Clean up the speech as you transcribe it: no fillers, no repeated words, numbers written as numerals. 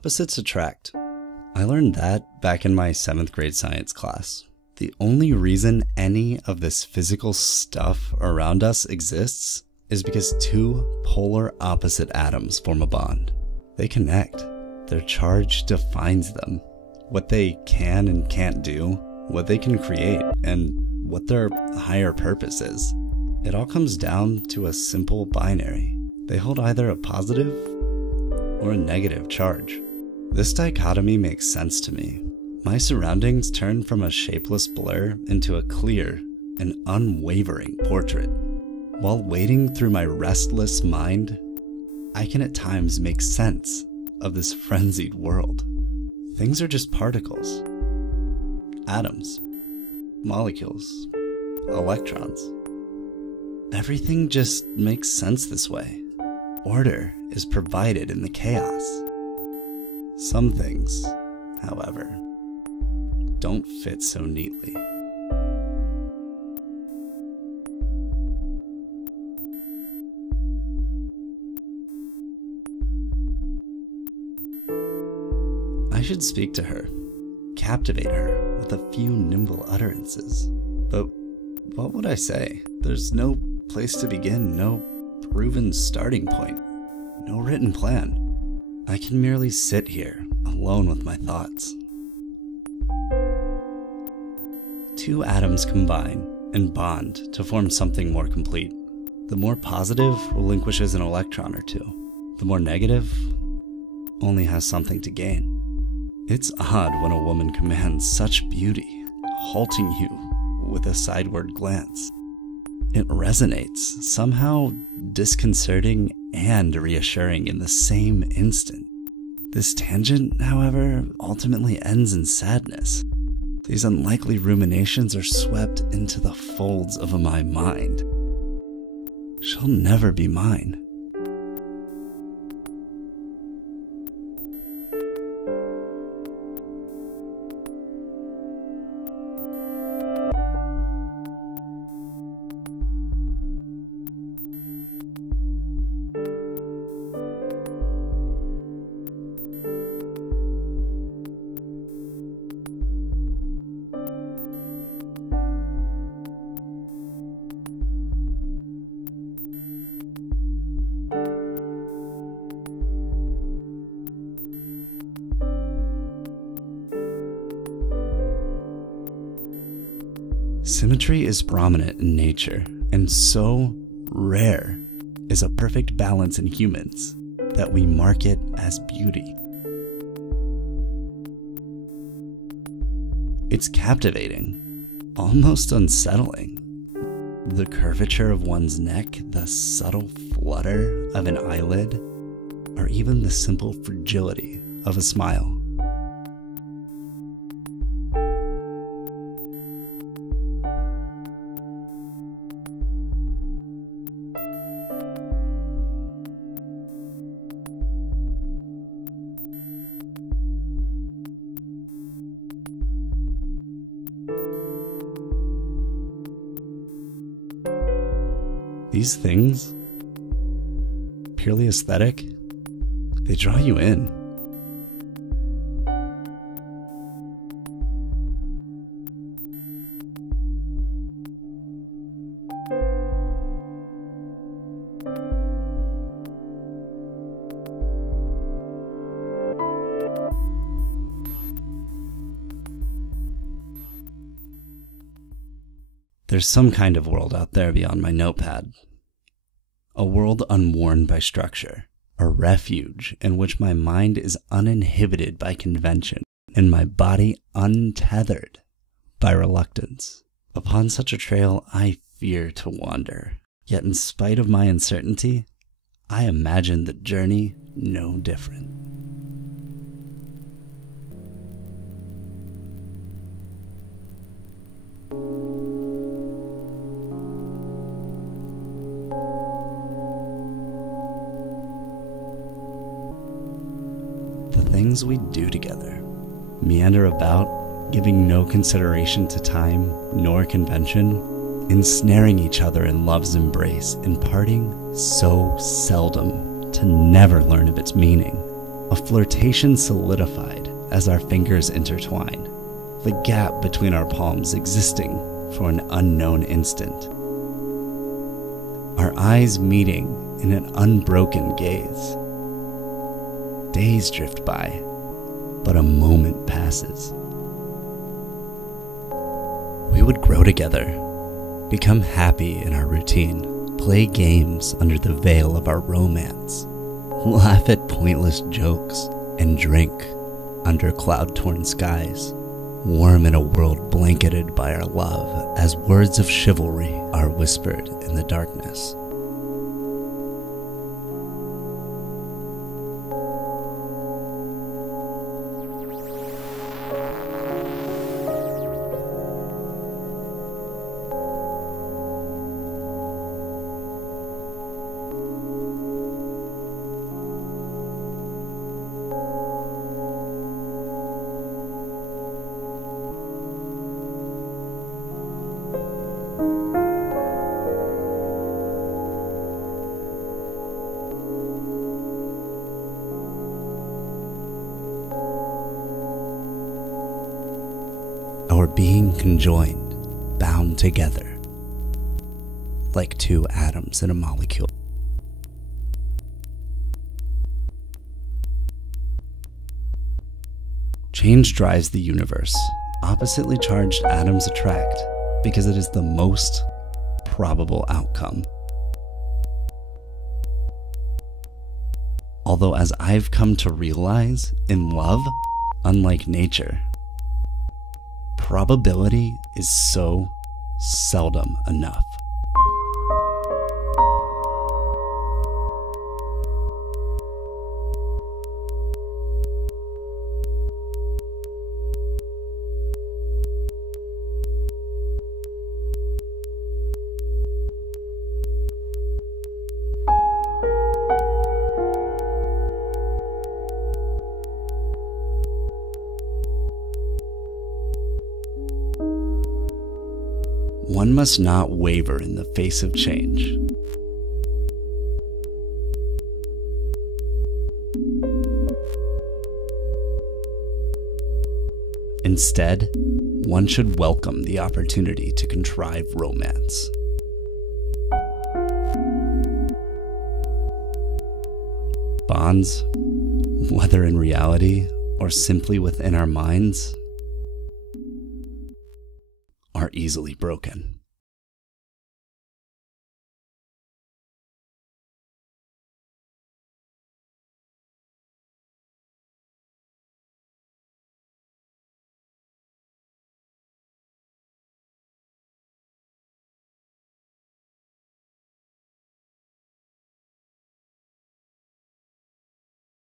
Opposites attract. I learned that back in my 7th grade science class. The only reason any of this physical stuff around us exists is because two polar opposite atoms form a bond. They connect. Their charge defines them. What they can and can't do, what they can create, and what their higher purpose is. It all comes down to a simple binary. They hold either a positive or a negative charge. This dichotomy makes sense to me. My surroundings turn from a shapeless blur into a clear and unwavering portrait. While wading through my restless mind, I can at times make sense of this frenzied world. Things are just particles, atoms, molecules, electrons. Everything just makes sense this way. Order is provided in the chaos. Some things, however, don't fit so neatly. I should speak to her, captivate her with a few nimble utterances. But what would I say? There's no place to begin, no proven starting point, no written plan. I can merely sit here, alone with my thoughts. Two atoms combine and bond to form something more complete. The more positive relinquishes an electron or two. The more negative only has something to gain. It's odd when a woman commands such beauty, halting you with a sideward glance. It resonates, somehow disconcerting and reassuring in the same instant. This tangent, however, ultimately ends in sadness. These unlikely ruminations are swept into the folds of my mind. She'll never be mine. Symmetry is prominent in nature, and so rare is a perfect balance in humans that we mark it as beauty. It's captivating, almost unsettling. The curvature of one's neck, the subtle flutter of an eyelid, or even the simple fragility of a smile. These things, purely aesthetic, they draw you in. There's some kind of world out there beyond my notepad. A world unworn by structure. A refuge in which my mind is uninhibited by convention and my body untethered by reluctance. Upon such a trail, I fear to wander. Yet in spite of my uncertainty, I imagine the journey no different. Things we do together, meander about, giving no consideration to time nor convention, ensnaring each other in love's embrace and parting so seldom to never learn of its meaning. A flirtation solidified as our fingers intertwine, the gap between our palms existing for an unknown instant. Our eyes meeting in an unbroken gaze. Days drift by, but a moment passes. We would grow together, become happy in our routine, play games under the veil of our romance, laugh at pointless jokes, and drink under cloud-torn skies, warm in a world blanketed by our love as words of chivalry are whispered in the darkness. Our being conjoined, bound together, like two atoms in a molecule. Change drives the universe. Oppositely charged atoms attract because it is the most probable outcome. Although, as I've come to realize, in love, unlike nature, probability is so seldom enough. One must not waver in the face of change. Instead, one should welcome the opportunity to contrive romance. Bonds, whether in reality or simply within our minds, are easily broken.